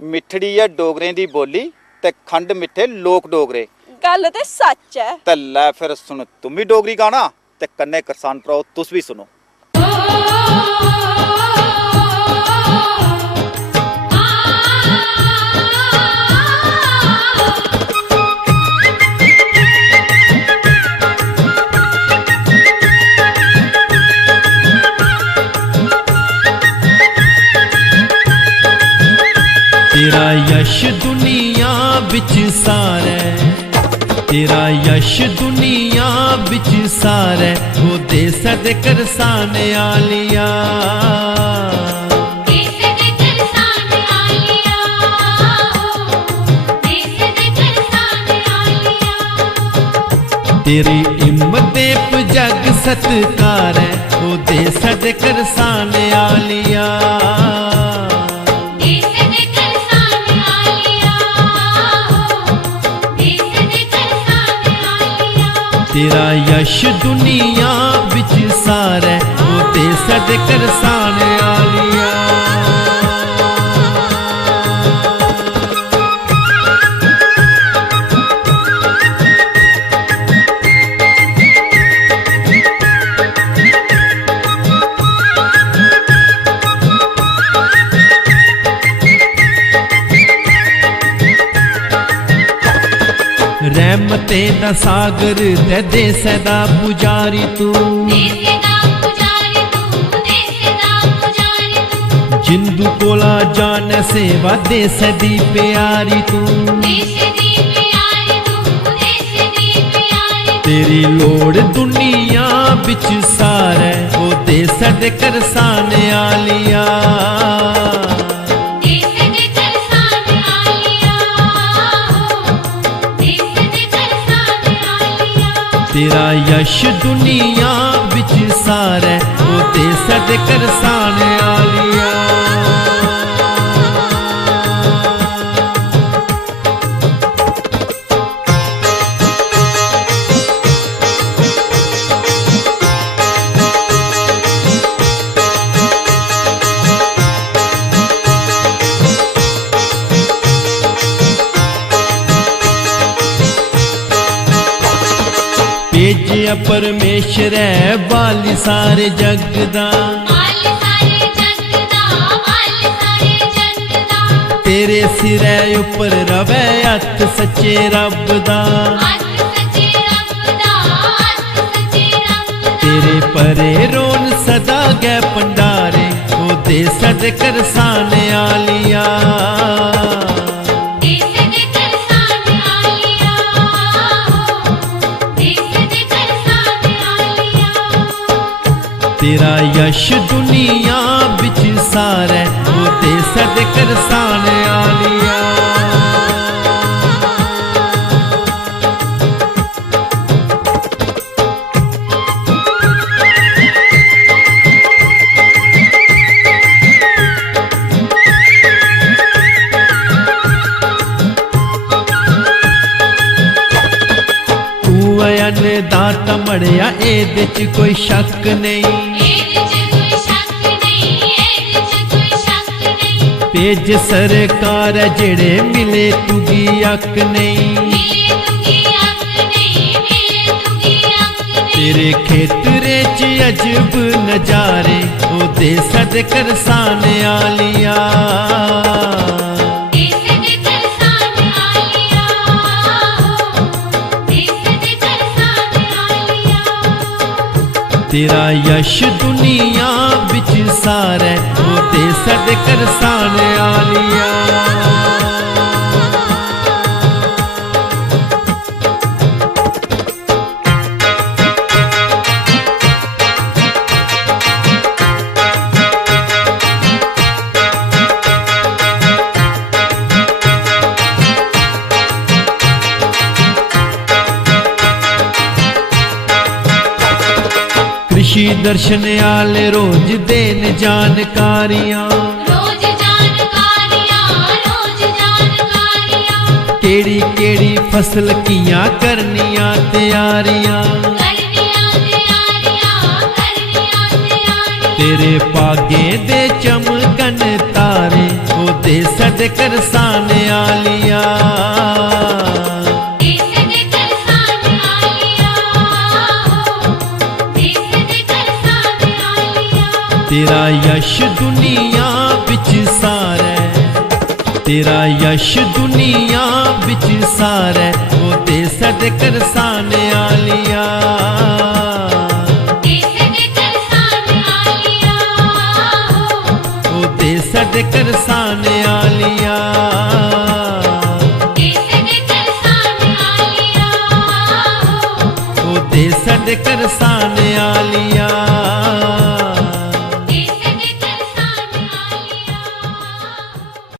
मिठड़ी है डोगरें दी बोली ते खंड मिठे लोक डोगरे। गल ते सच है। ते लै फिर सुन तुम भी डोगरी गाना ते कन्ने किसान भराओ तुस भी सुनो। तेरा यश दुनिया बिच सारे, तेरा यश दुनिया बिच सारे, वो देस दे करसाने आलिया, देस दे करसाने आलिया, देस दे करसाने आलिया। तेरी हिम्मत पे जग सत्कार है, वो देस दे करसाने आलिया। तेरा यश दुनिया बिच सारे, वो देस दे करसाने आलिया। रहमतें दा सागर ते देस दा पुजारी तू, देस दा पुजारी तू, देस दा पुजारी तू। जिंदू कोला जान सेवा देस दी प्यारी तू, देस दी प्यारी तू, देस दी प्यारी। तेरी लोड़ दुनिया बिच सारे, वो देस दे करसाने आलिया। तेरा यश दुनिया बिच सारे, वो देस दे करसाने आलिया। भेजिया परमेश्वर है बाली सारे जग दा, बाली सारे जग दा, बाली सारे जग दा। तेरे सिरै उपर रवै हथ सच्चे रब दा, हथ सच्चे रब दा, हथ सच्चे रब दा। तेरे परे रोन सदा गै भंडारे, वो देस दे करसाने आलिया। तेरा यश दुनिया बिच सारे, वो देस दे करसाने आलिया। तू अन्नदाता मड़िया एदे च कोई शक नहीं, तेज सरकार जेड़े मिले तुगी अक नहीं। तेरे खेतरे च अजब नजारे, वो देस दे करसाने आलिया। तेरा यश दुनिया बिच सारे, वो देस दे करसाने आलिया। कृषि दर्शन आले रोज देन जानकारियां, रोज जानकारियां, रोज जानकारियां। केड़ी केड़ी फसल किया करनिया तैयारियां, करनिया तैयारियां, करनिया तैयारियां। तेरे पागे दे चमकन तारे, वो देस दे करसान आलिया। देश दे करसान आलिया हो, देश दे करसान आलिया। तेरा यश दुनिया बिच सारै, तेरा यश दुनिया बिच सारै, ओ देश दे करसान आलिया। देश दे करसान आलिया हो, ओ देश दे करसान आलिया। देश दे करसान आलिया हो, ओ देश दे करसान आलिया।